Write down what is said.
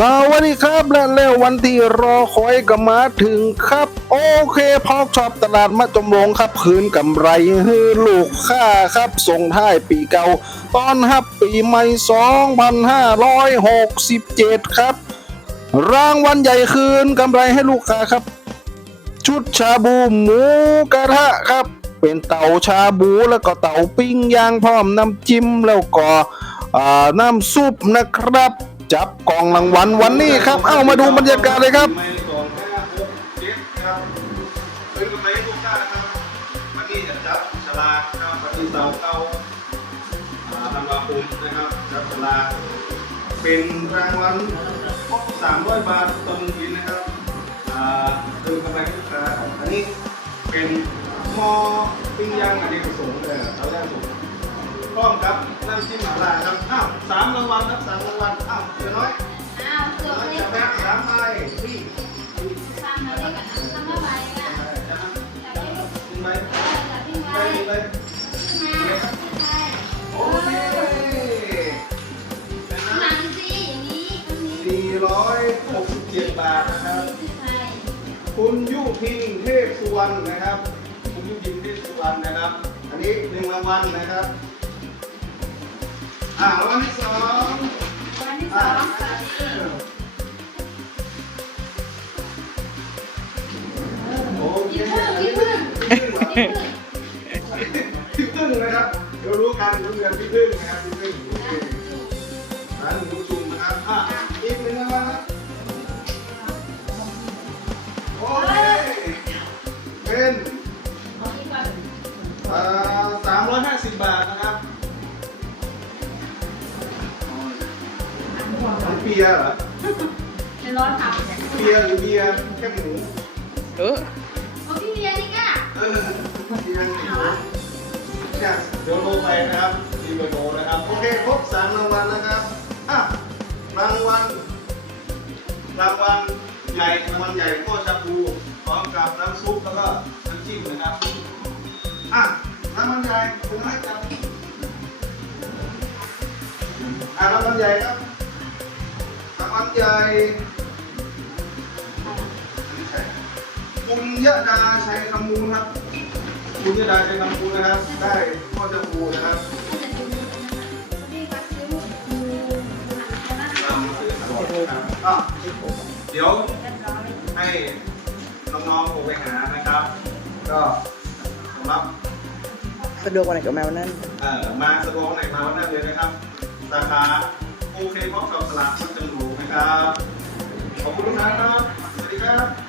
สวัสดีครับและแล้ววันที่รอคอยก็มาถึงครับ โอเคพอกช็อปตลาดมาจมวงครับคืนกำไรให้ลูกค้าครับส่งท้ายปีเก่าตอนฮับปีใหม่ 2567 ครับ รางวัลใหญ่คืนกำไรให้ลูกค้าครับ ชุดชาบูหมูกระทะครับ เป็นเต่าชาบูแล้วก็เต่าปิ้งย่างพร้อมน้ำจิ้มแล้วก็ น้ำซุปนะครับ จับกล่องรางวัลวันนี้ครับ เอ้ามาดูบรรยากาศเลยครับเป็นรานนะครับวันนี้จะจับาทต้นวาคมนะครับเป็นรางวัลครบสามร้อยบาทต่อหนึ่งบินนะครับอ่าเป็นกำไรลูกค้าอันนี้เป็นหม้อปิ้งย่างอเนกประสงค์เออเตาย่างสุก พร้อมครับน้ำจิ้มหม่าล่าครับอ้าวสามรางวัลครับสามรางวัลอ้าวเดี๋ยวน้อยอ้าวเกือบน้อยเลยจะแบกสามใบพี่ทำมาได้กันนะทำมาไปอะจับได้ไปจับทิ้งไปไว้เลยมาใช่โอเคหนังสิอย่างนี้ตรงนี้สี่ร้อยหกสิบเจ็ดบาทนะครับใช่คุณยุพินเทพสุวรรณนะครับ คุณยุพินเทพสุวรรณนะครับ อันนี้หนึ่งรางวัลนะครับ อ่ารางวัลที่สองวันที่สอ่าองโอเคพี่พึ่งพี่พึ่งพี่พึ่งพี่พึ่งนะครับเดี๋ยวรู้กันรู้กันพี่พึ่งนะครับ เปียร์เหรอในร้อนผับเนี่ยเปียร์หรือเบียร์แค่หมูเออโอ้พี่เรียนนี่ก้าเออเบียร์หมูเนี่ยเดี๋ยวโทรไปนะครับมีเบอร์โทรนะครับ โอเค ครบสามรางวัลนะครับอะรางวัล รางวัลใหญ่ รางวัลใหญ่ก็ชาบูพร้อมกับน้ำซุปแล้วก็น้ำจิ้มนะครับ อะรางวัลใหญ่คุณให้จับอะรางวัลใหญ่ครับรางวัลใหญ่คุณยะดาชัยคำมูลครับ คุณยะดาชัยคำมูลนะครับ ได้ข้อชาบูนะครับพี่ก็ซื้อหมูหันแล้วนะเรามาซื้อทั้งหมดนะครับก็เดี๋ยวเรียบร้อยให้น้องๆโทรไปหานะครับ ก็สำหรับสะดวกวันไหนก็มาวันนั้นเอ่อมาสะดวกวันไหนมาวันนั้นเลยนะครับ สาขาโอเคพร้อมกับตลาดมัจจรูนะ ครับ ขอบคุณทุกท่านครับ สวัสดีครับ